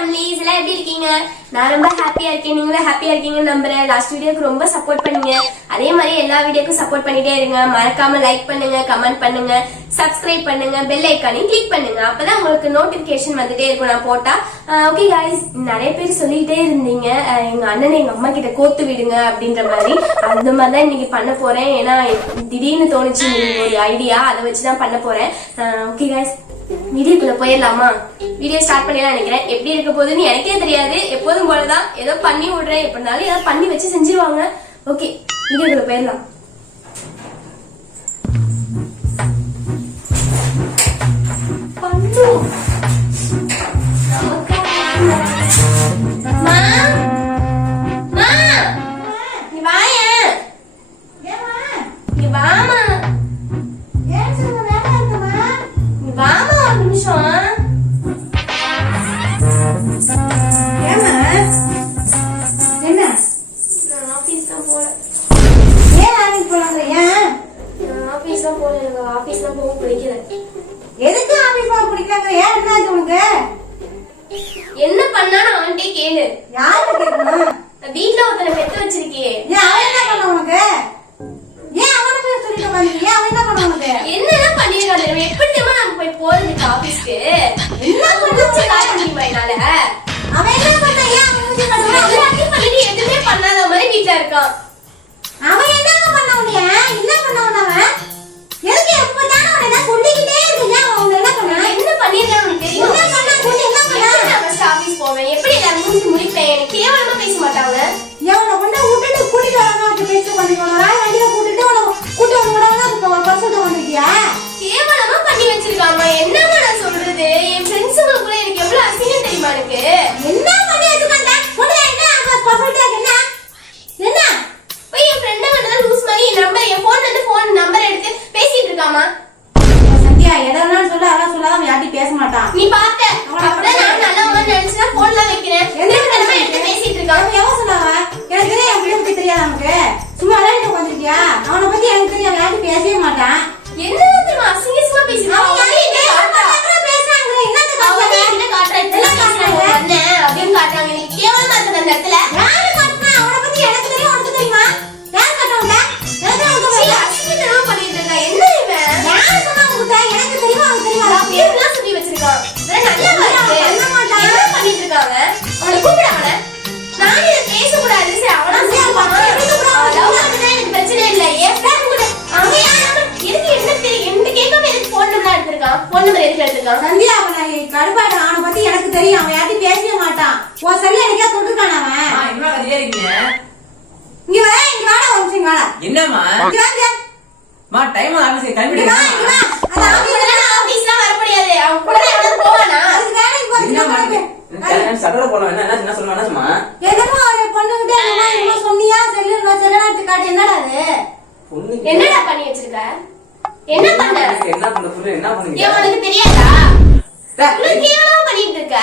Families எல்லாம் எப்படி இருக்கீங்க? நான் ரொம்ப ஹாப்பியா இருக்கேன். நீங்களும் ஹாப்பியா இருக்கீங்கன்னு நம்புறேன். லாஸ்ட் வீடியோக்கு ரொம்ப சப்போர்ட் பண்ணீங்க. அதே மாதிரி எல்லா வீடியோக்கும் சப்போர்ட் பண்ணிட்டே இருங்க. மறக்காம லைக் பண்ணுங்க, கமெண்ட் பண்ணுங்க, சப்ஸ்கிரைப் பண்ணுங்க, பெல் ஐக்கானையும் கிளிக் பண்ணுங்க. அப்பதான் உங்களுக்கு நோட்டிபிகேஷன் வந்துட்டே இருக்கும் நான் போட்டா. ஓகே गाइस, நிறைய பேர் சொல்லிட்டே இருந்தீங்க எங்க அண்ணனை எங்க அம்மா கிட்ட கோத்து விடுங்க அப்படின்ற மாதிரி. அந்த மாதிரி தான் இன்னைக்கு பண்ண போறேன். ஏன்னா திடீர்னு தோணுச்சு ஒரு ஐடியா, அதை வச்சுதான் பண்ண போறேன். ஓகே गाइस, வீடியோக்குள்ள போயிடலாமா? வீடியோ ஸ்டார்ட் பண்ணிடலாம் நினைக்கிறேன். எப்படி இருக்க போகுதுன்னு எனக்கே தெரியாது. எப்போதும் போலதான் ஏதோ பண்ணி விடுறேன். எப்படினாலும் ஏதோ பண்ணி வச்சு செஞ்சிருவாங்க. ஓகே, வீடியோக்குள்ள போயிடலாம். என்ன பண்ணாலும் அவன்கிட்ட கேளு. யாரு கேட்கணும்? வீட்டுல ஒருத்தனை பெத்து வச்சிருக்கியே, அவன் என்ன பண்ண உனக்கு? ஏன் அவனுக்கு சொல்லிட்டு வந்தீங்க? அவன் என்ன பண்ண உனக்கு? என்னென்ன பண்ணிருக்காங்க? எப்படி தெரியுமா நம்ம போய் போறதுக்கு ஆபீஸ்க்கு? என்ன பண்ணுச்சு காட்ட முடியுமா என்னால? அவன் என்ன பண்ண? ஏன் அவன் மூஞ்சி எல்லாத்தையும் பண்ணிட்டு எதுவுமே பண்ணாத மாதிரி வீட்டுல இருக்கான். அவன் என்ன பண்ண உன்னைய? என்ன பண்ண உனவன்? எதுக்கு எப்பதானே அவனை நான் சொல்லிக்கிட்டே இருக்கேன். அவன் என்ன பண்ண? என்ன பண்ணிருக்கான்னு உனக்கு தெரியும்? என்ன பண்ண? சொல்லி என்ன பண்ண? நான் ஃபர்ஸ்ட் ஆபீஸ் போவேன். எப்படி எல்லாரும் மூஞ்சி முடிப்பேன்? எனக்கு கேவலமா பேச மாட்டாங்க. எவனை கொண்டு விட்டுட்டு கூட்டிட்டு வரணும் பேச்சு பண்ணிக்கணும். நான் வண்டியில கூட்டிட்டு கூட்டு வந்து பரிசுத்த வந்துட்டியா? கேவலமா பண்ணி வச்சிருக்காங்க. என்னமா நான் சொல்றது? என் ஃப்ரெண்ட்ஸுங்களுக்குள்ள எனக்கு எவ்வளவு அசிங்கம் தெரியுமா எனக்கு? என்ன பண்ணி வச்சிருக்காங்க? உன்னை என்ன பர்ஃபெக்ட்டா என்ன? என்ன? போய் என் ஃப்ரெண்ட வந்து லூஸ் பண்ணி என் போன் நம்பர் எடுத்து பேசிட்டு இருக்காமா? சந்தியா எதனால சொல்ல அதெல்லாம் சொல்லாம யார்ட்டி பேச மாட்டான். நீ பாத்த அப்படியே நான் நல்லவங்க நினைச்சுனா போன்ல வைக்கிறேன். என்ன எடுத்து பேசிட்டு இருக்கான்? எவன் சொன்னாவ? எனக்கு தெரியும். என் பிள்ளை தெரியாது நமக்கு. சும்மா விளையாட்டு வந்துருக்கியா? அவனை பத்தி எனக்கு தெரியும். அவன் யார்ட்டி பேசவே மாட்டான். என்ன தெரியுமா அசிங்கமா பேசுறான்? பேசுறாங்க என்னது அண்ணன் அப்படின்னு காட்டுறாங்க. எனக்கு கேவலமா இருக்குது அந்த இடத்துல. யாரு காட்டினா? அவனை பத்தி எனக்கு தெரியும். உனக்கு தெரியுமா? யார் காட்டவங்க? அசிங்கமா பண்ணிட்டு இருக்கா. என்ன இவன்? யாரு சொன்னா உனக்கு? எனக்கு தெரியும். அவனுக்கு தெரியும். அப்படியெல்லாம் சொல்லி வச்சிருக்கான். என்ன பண்ணிட்டு இருக்காங்க? அவனை கூப்பிட அவனை. நான் இதை பேசக்கூடாது. சரி அவனா எனக்கு பிரச்சனை இல்லை. என் கூட அவன் எதுக்கு என்ன தெரியும்? எந்த கேட்காம எதுக்கு போன் நம்பர் எடுத்திருக்கான்? போன் நம்பர் எதுக்கு எடுத்திருக்கான்? சந்தியா அவனை கடுப்பாடு. அவனை பத்தி எனக்கு தெரியும். அவன் யார்ட்டி பேசவே மாட்டான். ஓ சரியா எனக்கே தொட்டுருக்கான் அவன். என்ன கதையா இருக்கீங்க? இங்க வா, இங்க வாடா. ஒரு நிமிஷம் வாடா. என்னம்மா? இங்க வாங்க. மா டைம் ஆபீஸ்க்கு இங்க கிளம்பிடுங்க. வா, இங்க வா. அது அவன் ஆபீஸ்லாம் வர முடியாது. அவன் கூட எவ்வளவு போவானா? அதுக்கு வேலைக்கு என்னம்மா போறதுக்கு சட்டல போறோம். என்ன சொல்லுமா? என்னமா? எதனோ அவரை பொண்ணுகிட்ட என்ன சொன்னியா? செல்லு காட்டு. என்னடா அது? என்னடா பண்ணி வச்சிருக்க? என்ன பண்ண? என்ன பண்ண புரிய? என்ன பண்ணீங்க? உனக்கு தெரியாதா? உனக்கு கேவலமா பண்ணிட்டு இருக்க.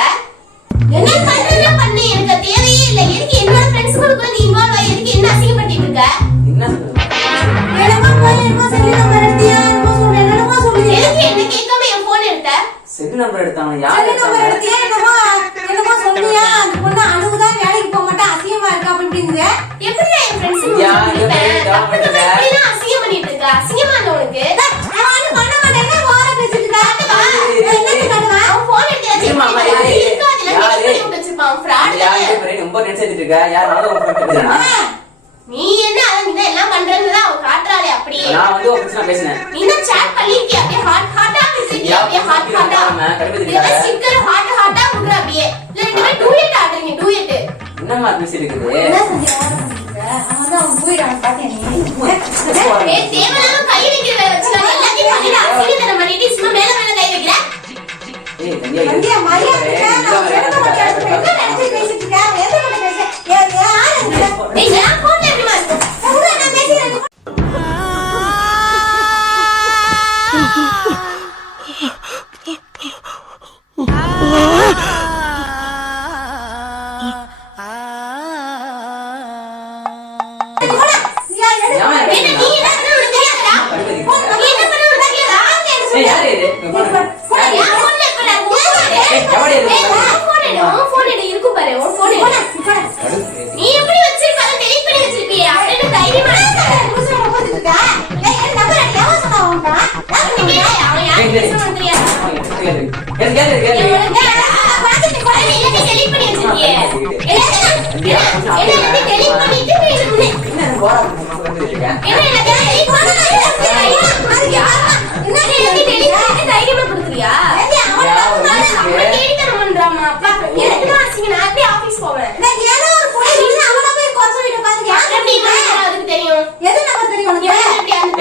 என்ன பண்றதுன்னா பண்ணு. எனக்கு தேவையே இல்லை. எதுக்கு என்னோட ஃப்ரெண்ட்ஸ்களுக்குள்ள நீ இன்வால்வ் ஆகி எதுக்கு என்ன அசிங்கப்படுத்திட்டு இருக்க? என்ன சொல்லுங்க? என்னமா போய் என்ன செல்லு நம்பர் எடுத்தியா? என்னமா சொல்லுங்க? எதுக்கு என்ன கேட்காம என் போன் எடுத்த? செல் நம்பர் எடுத்தாங்க. யார் செல்லு நம்பர் எடுத்தாங்க? எடுத்தியா? என்னமா சொன்னியா? அந்த பொண்ணு அணுகுதான் வேலைக்கு போக மாட்டா, அசிங்கமா இருக்கா அப்படின்றீங்க. எப்படி என் ஃப்ரெண்ட்ஸ் அசிங்கம் பண்ணிட்டு இருக்க? அசிங்கமா இல்ல உனக்கு? அவன் பண்ண மாட்டேன். ஓர பேசிட்டு இருக்கா. என்ன கடுவா? அவன் போன் எடுத்து ரொம்ப நினைச்சிட்டு இருக்க. யார் நீ என்ன அதை எல்லாம் பண்றதுதான் அவன் காட்டுறாளே. அப்படியே நான் வந்து ஒரு பிரச்சனை பேசினேன். நீ தான் chat பண்ணிருக்கியா? அப்படியே ஹாட்டா பேசிருக்கியா? அப்படியே ஹாட்டா ஸ்டிக்கர் ஹாட்டா குடுற. அப்படியே இல்ல ரெண்டு பேரும் டூயட் ஆடுறீங்க. டூயட் என்னமா பேசி இருக்குது? என்ன செஞ்சு அவன் தான் அவன் போயிடான். பாத்தேன் நீ தேவையில்லாம கை வைக்கிற வேலை வச்சுக்காத. எல்லாத்தையும் பண்ணிட்டு அசிங்கத்தனம் பண்ணிட்டு சும்மா மேல கை வைக்கிற. சந்தியா மரியாதை நான் செல்ல மாட்டேன். என்ன நினைச்சு பேசிட்டு இருக்க? எதை பத்தி பேச? யாரு? நீ ஏன் போன் எடுமா இருக்கு? நான் பேசிக்கிறேன். யாரு இது? போன் எடு இருக்கும் பாரு உன் போன் எடு நீ எப்படி வச்சிருக்காத டெலீட் பண்ணி வச்சிருக்கியே அப்படியே தைரியமா புதுசா போட்டுட்டு இருக்க ஏய் நம்பர் அடி எவன் சொன்னா உன்டா அவன் யாரு பேசுறான்னு தெரியாது பாத்துட்டு போற நீ டெலீட் பண்ணி வச்சிருக்கியே எல்லாத்தையும் டெலீட் பண்ணிட்டு என்ன போறா வந்துருக்கீங்க என்ன டெலீட் பண்ணலையா என்ன டெலீட் பண்ணி தைரியமா கொடுக்குறியா அவன் கேட்கணும் பண்றாமா அப்பா எனக்கு தான் அசிங்க நான் அப்படியே ஆபீஸ் போவேன் நான் ஏதோ ஒரு பொண்ணு வந்து அவன போய் குறை சொல்லிட்டு உட்கார்ந்து யார் எப்படி அதுக்கு தெரியும் எது நம்ம தெரியும் உனக்கு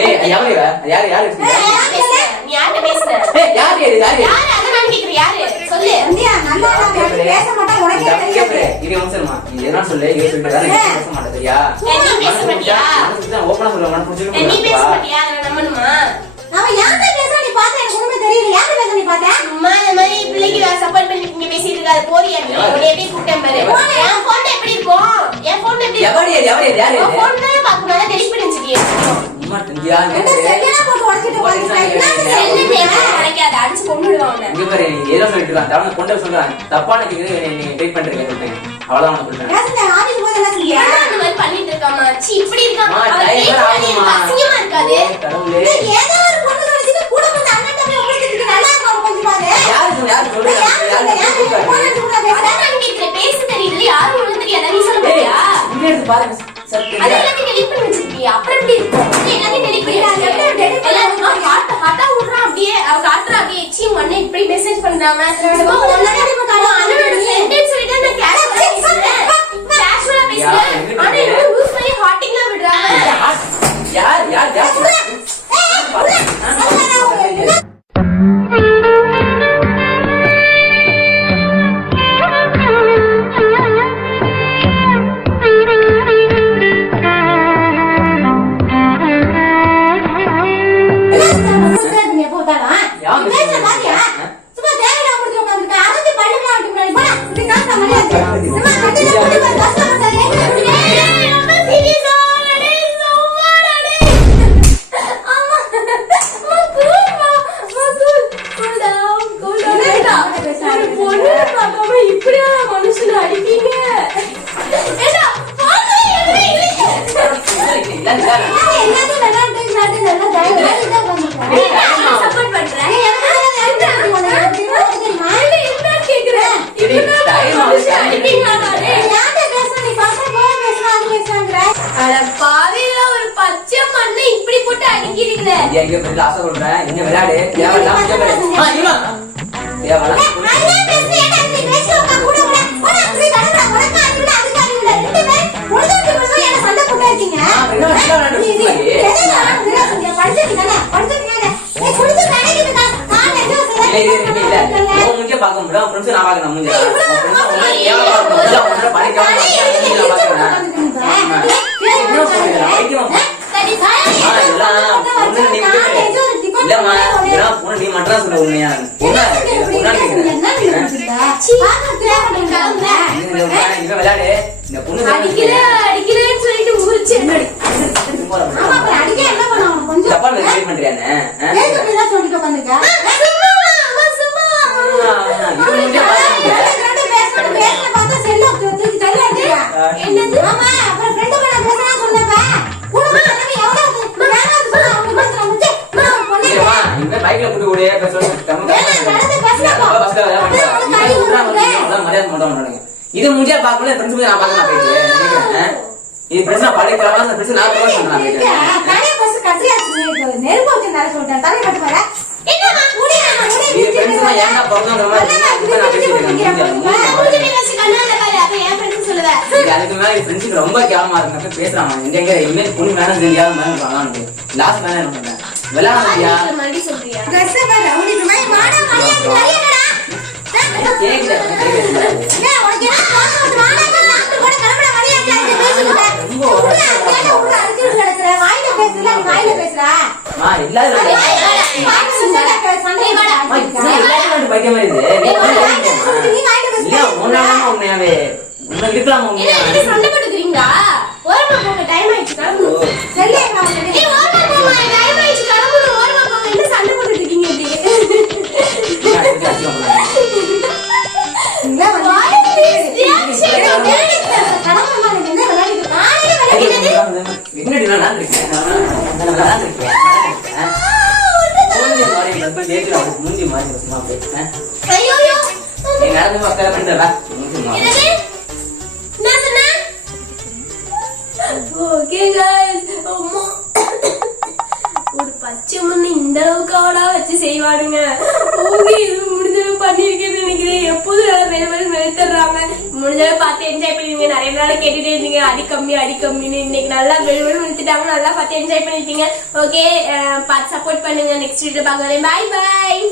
ஏய் யாரு இவ யாரு நீ யார்கிட்ட பேசுற ஏய் யாரு யாரு அத நான் கேக்குறேன் யாரு சொல்லு இந்தியா நல்லா பேச மாட்டா உனக்கே தெரியாது இது அவசரமா நீ என்ன சொல்ல இவ சொல்லிட்டு பேச மாட்டே சரியா நீ பேச மாட்டியா ஓபனா சொல்ல நான் புரிஞ்சுக்க நீ பேச மாட்டியா அத நம்பணுமா அவன் யார்கிட்ட பேசுறா நீ பார்த்தா எனக்கு ஒண்ணுமே தெரியல யார்கிட்ட பேசுற நீ பார்த்தா அம்மா இந்த மாதிரி பிள்ளைக்கு சப்போர்ட் பண்ணி நீங்க பேசிட்டு இருக்காது போறியா நீ உன்னை எப்படி கூட்டம் பாரு என் போன் எப்படி இருக்கும் என் போன் எப்படி எவடி யாரு உன் போன் தான் பாக்கணும் டெலிட் பண்ணி வச்சிருக்கியே அம்மா தங்கியா என்ன செல்லுனா போட்டு உடைச்சிட்டு உட்கார்ந்து என்ன செல்லு தேவை கிடைக்காத அடிச்சு கொன்னுடுவான் உன்னை இங்க பாரு நீ ஏதோ சொல்லிட்டு இருக்கான் தவணை கொண்டு சொல்றான் தப்பான கேக்குது நீ ட்ரீட் பண்றீங்க சொல்றேன் அவ்வளவுதான் உனக்கு சொல்றேன் பேசுங்க ஆபீஸ் போய் என்ன செஞ்சீங்க ஏன் அந்த மாதிரி பண்ணிட்டு இருக்காமா சி இப்படி இருக்கான் அம்மா, அவன் டைவர் பேசி பண்ணி ஆகுமா? அசிங்கமா இருக்காது கடவுளே ஏதோ ஒரு பொண்ணு சொல்லிட்டு கூட வந்து அண்ணன் தம்பி உங்களுக்கு நல்லா இருக்கும் கொஞ்சம் பாரு யாரு சொல்லுங்க அதான் நான் கேக்குறேன் பேச தெரியுது யாரும் ஒண்ணும் தெரியாதா நீ சொல்ல ஏய் முடியா இங்க எடுத்து பாருங்க சத்தியம் அது எல்லாத்தையும் delete பண்ணி வச்சிருக்கியா? அப்புறம் எப்படி இருக்கும்? எல்லாத்தையும் delete பண்ணி வச்சிருக்கியா? எல்லாம் ஹாட்டா விடுறான் அப்படியே. அவ காட்டுறா அப்படியே, சீ, உன்னை இப்படி message பண்றாங்க. சும்மா உன்னோட அண்ணனோட sentence சொல்லிட்டு நான் casual ஆ பேசுறேன். Casual ஆ பேசுறேன். ஆனா என்னமோ lose பண்ணி hearting லாம் விடுறாங்க. யார் இது முடியா பாக்கல ஃப்ரெண்ட்ஸ் நான் பார்க்க போயிட்டேன் இது பிரச்சனை படிக்கறவா அந்த பிரச்சனை நான் ப்ரோஸ் பண்ணலாம் போயிட்டேன் நிறைய பஸ் கட்டியாச்சு நெருப்பு வச்சு நர சொல்றேன் தலை கட்டு வர என்னமா முடியல இது ஃப்ரெண்ட்ஸ் நான் ஏன்டா பொறுங்க மாதிரி நான் பேசிட்டு இருக்கேன் மூஞ்சி வச்சு கண்ணால பாரு அப்ப என் ஃப்ரெண்ட்ஸ் சொல்லுவ அதுக்கு மேல ஃப்ரெண்ட்ஸ் ரொம்ப கேவலமா இருக்கு பேசுறாங்க எங்க இமெயில் பொண்ணு வேணாம் தெரியாத மாதிரி பண்ணலாம்னு லாஸ்ட் மேல என்ன பண்றேன் விளையாடுறியா மறுபடி சொல்றியா ட்ரெஸ் வேற உங்களுக்கு மாதிரி மாடா மரியாதை நிறையடா கேக்குது என்ன உனக்கு என்ன தோணுது மாடா நாட்டு கூட கலபட மரியாதை இல்லாத பேசுறீங்க உள்ள அடிச்சு கிடக்குற வாயில பேசுறல நீ வாயில பேசுற மா இல்லாத சண்டை வாடா எல்லாரும் பைக்க மாதிரி நீ வாயில பேசுற இல்ல உன்னாலமா உண்மையாவே உன்ன இருக்கலாம் உண்மையாவே சண்டை போட்டுக்கிறீங்களா ஓரமா போங்க டைம் ஆயிடுச்சு கிளம்பு சரியா ஏய் ஓரமா போங்க டைம் ஆயிடுச்சு கிளம்பு ஓரமா போங்க என்ன சண்டை போட்டுட்டு இருக்கீங்க இப்படி இல்ல நடந்து பக்கத்துல பண்ணிடுறா என்னது என்ன சொன்ன ஓகே गाइस அம்மா ஒரு பச்சை மண்ணு இந்த அளவுக்கு அவடா வச்சு செய்வானுங்க ஓகே இது முடிஞ்சளவு பண்ணிருக்கேன்னு நினைக்கிறேன் எப்போதும் நல்லா வேலை வேலை வெளுத்துறாங்க முடிஞ்சளவு பார்த்து என்ஜாய் பண்ணிருங்க நிறைய நாள் கேட்டுட்டே இருந்தீங்க அடி கம்மின்னு இன்னைக்கு நல்லா வெளு வெளு வெளுத்துட்டாங்க நல்லா பார்த்து என்ஜாய் பண்ணிருக்கீங்க ஓகே பார்த்து சப்போர்ட் பண்ணுங்க நெக்ஸ்ட் வீடியோ பாக்கலாம் பாய் பாய்